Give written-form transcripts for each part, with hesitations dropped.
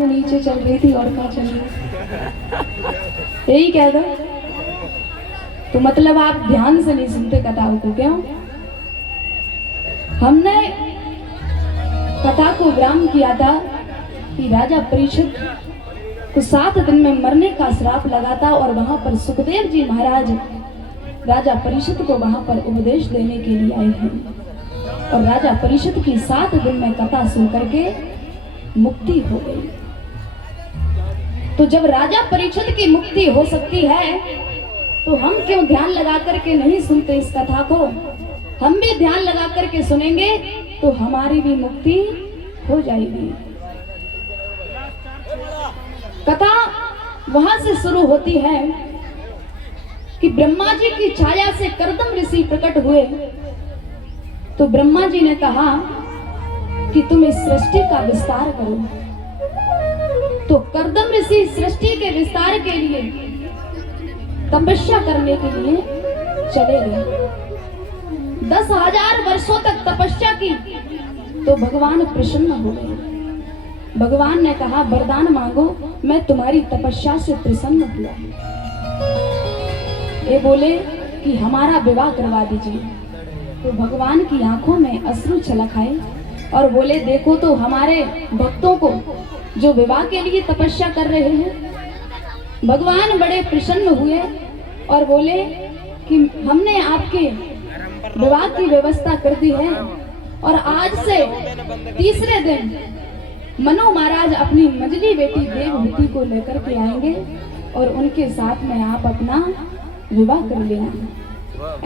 के नीचे चल रही थी और क्या चल रही, यही कह दो। तो मतलब आप ध्यान से नहीं सुनते कथाओं को, क्यों? हमने कथा को विराम किया था कि राजा परीक्षित को 7 दिन में मरने का श्राप लगा था और वहां पर सुखदेव जी महाराज राजा परीक्षित को वहां पर उपदेश देने के लिए आए हैं और राजा परीक्षित की 7 दिन में कथा सुन करके मुक्ति हो गई। तो जब राजा परीक्षित की मुक्ति हो सकती है तो हम क्यों ध्यान लगा करके नहीं सुनते इस कथा को? हम भी ध्यान लगा करके सुनेंगे तो हमारी भी मुक्ति हो जाएगी। कथा वहां से शुरू होती है कि ब्रह्मा जी की छाया से कर्दम ऋषि प्रकट हुए। तो ब्रह्मा जी ने कहा कि तुम इस सृष्टि का विस्तार करो। तो कर्दम ऋषि सृष्टि के विस्तार के लिए तपस्या करने के लिए चले गए। 10,000 वर्षों तक तपस्या की तो भगवान प्रसन्न हो गए। भगवान ने कहा वरदान मांगो, मैं तुम्हारी तपस्या से प्रसन्न हुआ। ये बोले कि हमारा विवाह करवा दीजिए। तो भगवान की आंखों में अश्रु छलक आए और बोले देखो तो हमारे भक्तों को जो विवाह के लिए तपस्या कर रहे हैं। भगवान बड़े प्रसन्न हुए और बोले कि हमने आपके विवाह की व्यवस्था कर दी है और आज से तीसरे दिन मनु महाराज अपनी मझली बेटी देवहूति को लेकर के आएंगे और उनके साथ में आप अपना विवाह कर लेना।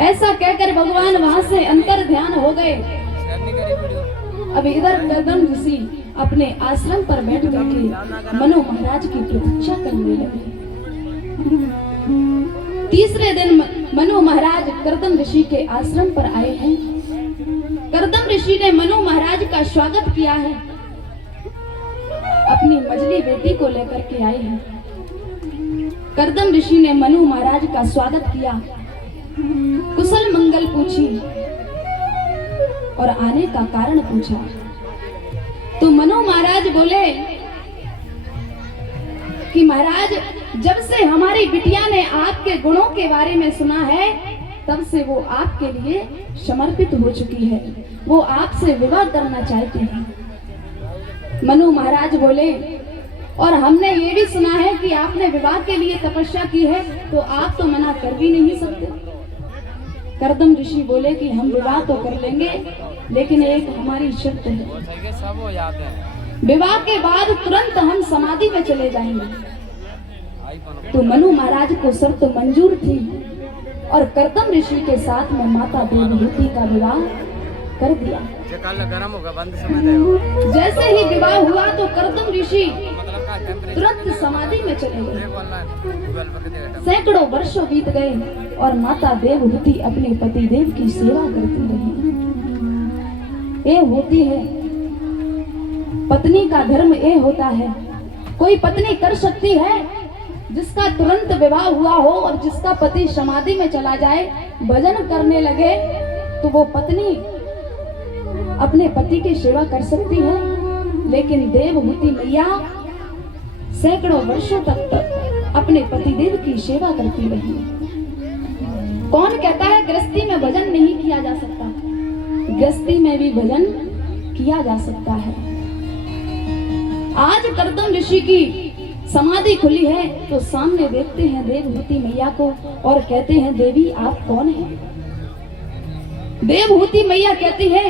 ऐसा कहकर भगवान वहां से अंतर ध्यान हो गए। अब इधर कर्दम ऋषि अपने आश्रम पर बैठ करके मनु महाराज की प्रतीक्षा करने लगे। तीसरे दिन मनु महाराज कर्दम ऋषि के आश्रम पर आए हैं। कर्दम ऋषि ने मनु महाराज का स्वागत किया है। अपनी मझली बेटी को लेकर के आए हैं। कर्दम ऋषि ने मनु महाराज का स्वागत किया, कुशल मंगल पूछी और आने का कारण पूछा। तो मनु महाराज बोले कि महाराज जब से हमारी बिटिया ने आपके गुणों के बारे में सुना है तब से वो आपके लिए समर्पित हो चुकी है। वो आपसे विवाह करना चाहती है। मनु महाराज बोले और हमने ये भी सुना है कि आपने विवाह के लिए तपस्या की है तो आप तो मना कर भी नहीं सकते। कर्दम ऋषि बोले कि हम विवाह तो कर लेंगे लेकिन एक हमारी शर्त है। विवाह के बाद तुरंत हम समाधि में चले जाएंगे। तो मनु महाराज को शर्त मंजूर थी और कर्दम ऋषि के साथ में माता देवहूति का विवाह कर दिया। जैसे ही विवाह हुआ तो कर्दम ऋषि तुरंत समाधि में चले गए। सैकड़ों वर्षों बीत गए और माता देवहूति अपने पति देव की सेवा करती रही। ये होती है पत्नी का धर्म। ये होता है कोई पत्नी कर सकती है जिसका तुरंत विवाह हुआ हो और जिसका पति समाधि में चला जाए, भजन करने लगे, तो वो पत्नी अपने पति की सेवा कर सकती है। लेकिन देवहूति मैया सैकड़ों वर्षों तक अपने पतिदेव की सेवा करती रही। कौन कहता है गृहस्थी में भजन नहीं किया जा सकता? गृहस्थी में भी भजन किया जा सकता है। आज कर्दम ऋषि की समाधि खुली है तो सामने देखते हैं देवहूति मैया को और कहते हैं देवी आप कौन हैं? देवहूति मैया कहती है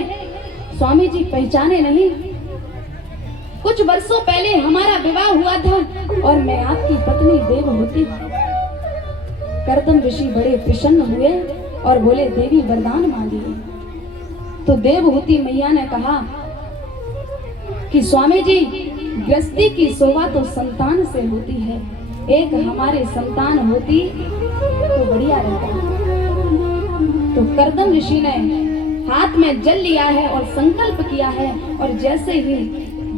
स्वामी जी पहचाने नहीं, कुछ वर्षों पहले हमारा विवाह हुआ था और मैं आपकी पत्नी देवहूति। कर्दम ऋषि बड़े प्रसन्न हुए और बोले देवी वरदान मांगिए। तो देवहूति मैया ने कहा कि स्वामी जी गृहस्थी की शोभा तो संतान से होती है, एक हमारे संतान होती तो बढ़िया रहता। तो कर्दम ऋषि ने हाथ में जल लिया है और संकल्प किया है और जैसे ही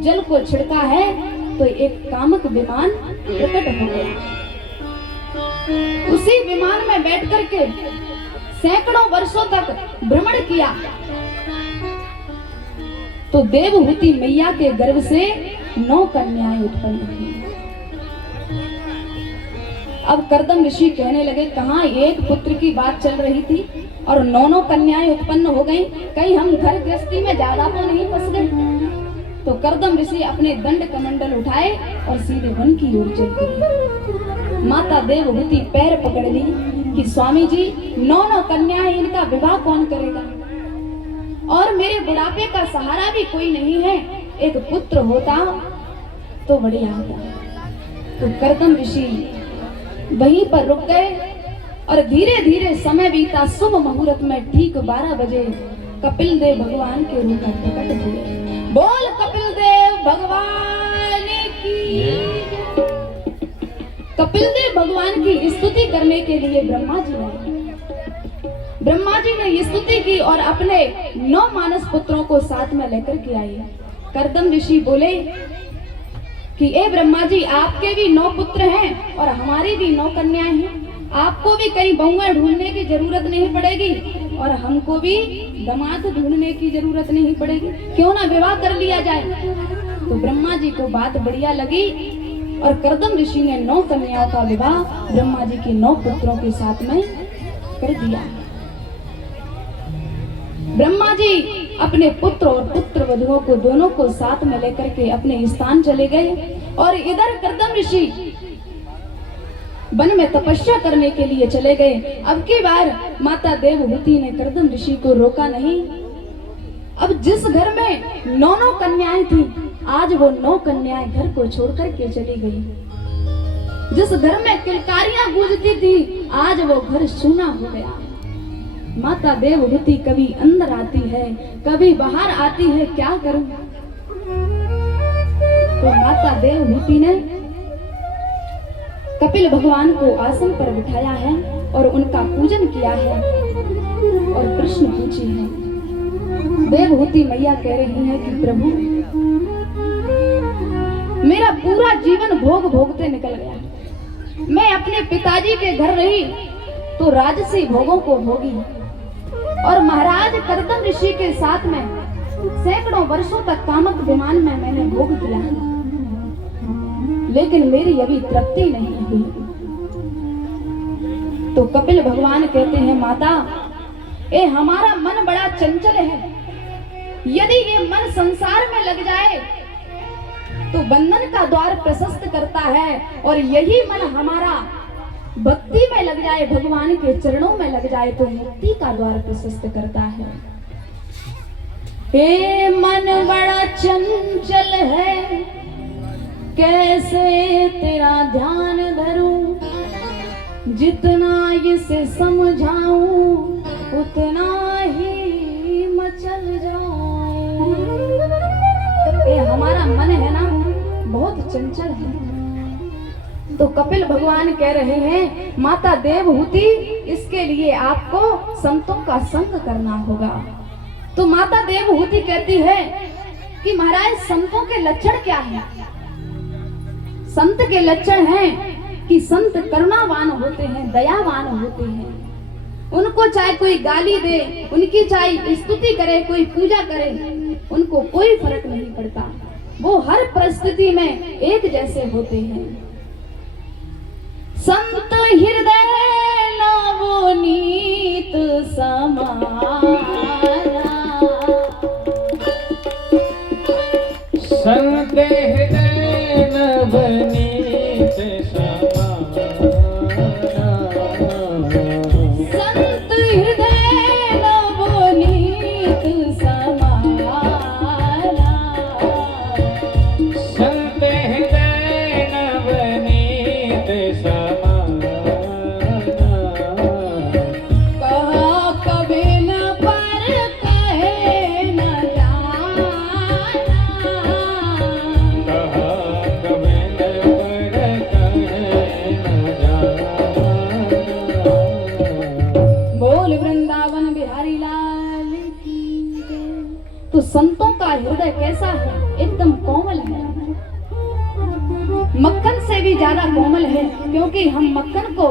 जल को छिड़का है तो एक कामक विमान प्रकट हो गया। उसी विमान में बैठ करके सैकड़ों वर्षों तक भ्रमण किया तो देवहूति मैया के गर्भ से 9 कन्याएं उत्पन्न हुई। अब कर्दम ऋषि कहने लगे, कहाँ एक पुत्र की बात चल रही थी और 9 कन्याएं उत्पन्न हो गईं, कहीं हम घर गृहस्थी में ज्यादा तो नहीं फंस गए। तो कर्दम ऋषि अपने दंड कमंडल उठाए और सीधे वन की ओर चल दिए। माता देवहूति पैर पकड़ ली कि स्वामी जी 9 कन्याएं, इनका विवाह कौन करेगा, और मेरे बुढ़ापे का सहारा भी कोई नहीं है, एक पुत्र होता तो बढ़िया होता। तो कर्दम ऋषि वहीं पर रुक गए और धीरे धीरे समय बीता। शुभ मुहूर्त में ठीक 12 बजे कपिल देव भगवान के रूप में प्रकट हुए। बोल कपिल देव भगवान की। कपिल देव भगवान की स्तुति करने के लिए ब्रह्मा जी ने स्तुति की और अपने 9 मानस पुत्रों को साथ में लेकर के आए। कर्दम ऋषि बोले कि ए ब्रह्मा जी, आपके भी 9 पुत्र हैं और हमारी भी 9 कन्याएं हैं, आपको भी कहीं बहुएं ढूंढने की जरूरत नहीं पड़ेगी और हमको भी दामाद ढूंढने की जरूरत नहीं पड़ेगी, क्यों ना विवाह कर लिया जाए। तो ब्रह्मा जी को बात बढ़िया लगी और कर्दम ऋषि ने 9 कन्याओं का विवाह ब्रह्मा जी के 9 पुत्रों के साथ में कर दिया। ब्रह्मा जी अपने पुत्र और पुत्र वधुओं को दोनों को साथ में लेकर के अपने स्थान चले गए और इधर कर्दम ऋषि वन में तपस्या करने के लिए चले गए। अब की बार माता देवहूति ने कर्दम ऋषि को रोका नहीं। अब जिस घर में 9 कन्याएं थी, आज वो 9 कन्याएं घर को छोड़कर के चली गई। जिस घर में किलकारियां गूंजती थी, आज वो घर सूना हो गया। माता देवहूति कभी अंदर आती है, कभी बाहर आती है, क्या करूं। तो माता देवहूति ने कपिल भगवान को आसन पर बिठाया है और उनका पूजन किया है और प्रश्न पूछे हैं। देवहूति मैया कह रही है कि प्रभु, मेरा पूरा जीवन भोग भोगते निकल गया। मैं अपने पिताजी के घर रही तो राजसी भोगों को भोगी और महाराज कर्दम ऋषि के साथ में सैकड़ों वर्षों तक कामक विमान में मैंने भोग किया, लेकिन मेरी अभी तृप्ति नहीं हुई। तो कपिल भगवान कहते हैं, माता, ए हमारा मन बड़ा चंचल है, यदि ये मन संसार में लग जाए तो बंधन का द्वार प्रशस्त करता है, और यही मन हमारा भक्ति में लग जाए, भगवान के चरणों में लग जाए तो मुक्ति का द्वार प्रशस्त करता है। हे मन बड़ा चंचल है, कैसे तेरा ध्यान धरूं, जितना इसे समझाऊं उतना ही मचल जाऊं। ये हमारा मन है ना, बहुत चंचल है। तो कपिल भगवान कह रहे हैं, माता देवहूति, इसके लिए आपको संतों का संग करना होगा। तो माता देवहूति कहती है कि महाराज, संतों के लक्षण क्या है। संत के लक्षण हैं कि संत करुणावान होते हैं, दयावान होते हैं। उनको चाहे कोई गाली दे, उनकी चाहे स्तुति करे, कोई पूजा करे, उनको कोई फर्क नहीं पड़ता। वो हर परिस्थिति में एक जैसे होते हैं। संत हृदय नवनीत समाना, संत हृदय नवनीत समाना, संत हृदय नवनीत समाना, संत हृदय नवनीत समाना। तो संतों का हृदय कैसा है, एकदम कोमल है, मक्खन से भी ज्यादा कोमल है। क्योंकि हम मक्खन को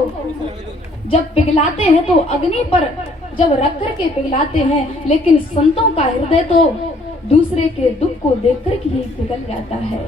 जब पिघलाते हैं तो अग्नि पर जब रख कर के पिघलाते हैं, लेकिन संतों का हृदय तो दूसरे के दुख को देख कर के ही पिघल जाता है।